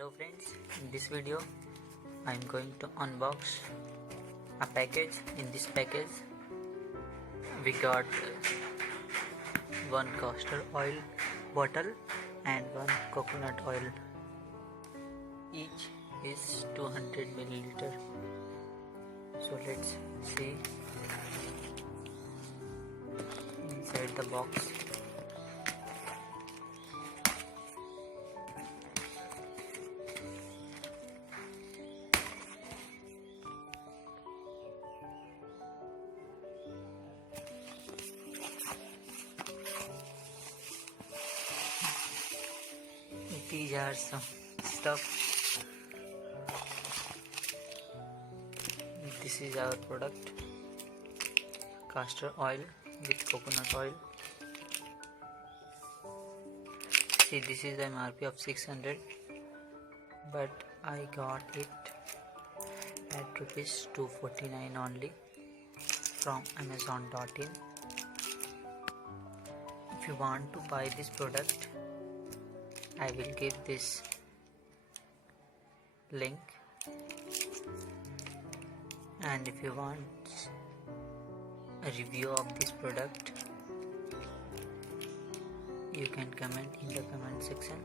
Hello friends, in this video I am going to unbox a package. In this package we got one castor oil bottle and one coconut oil. Each is 200 milliliter. So let's see inside the box. These are some stuff. This is our product, castor oil with coconut oil. See, this is the MRP of 600, but I got it at rupees 249 only from amazon.in. If you want to buy this product, I will give this link, and if you want a review of this product, you can comment in the comment section,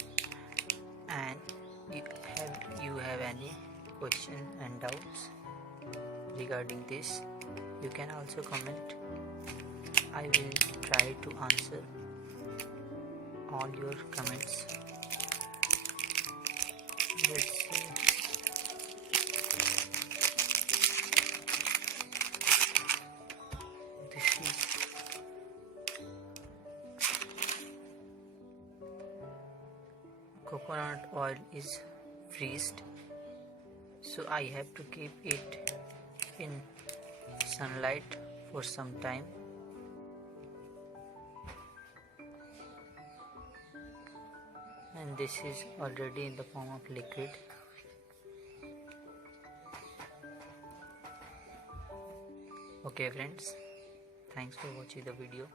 and if you have any question and doubts regarding this, you can also comment. I will try to answer all your comments. Let's see. This is coconut oil is freezed, so I have to keep it in sunlight for some time. And this is already in the form of liquid. Okay friends, thanks for watching the video.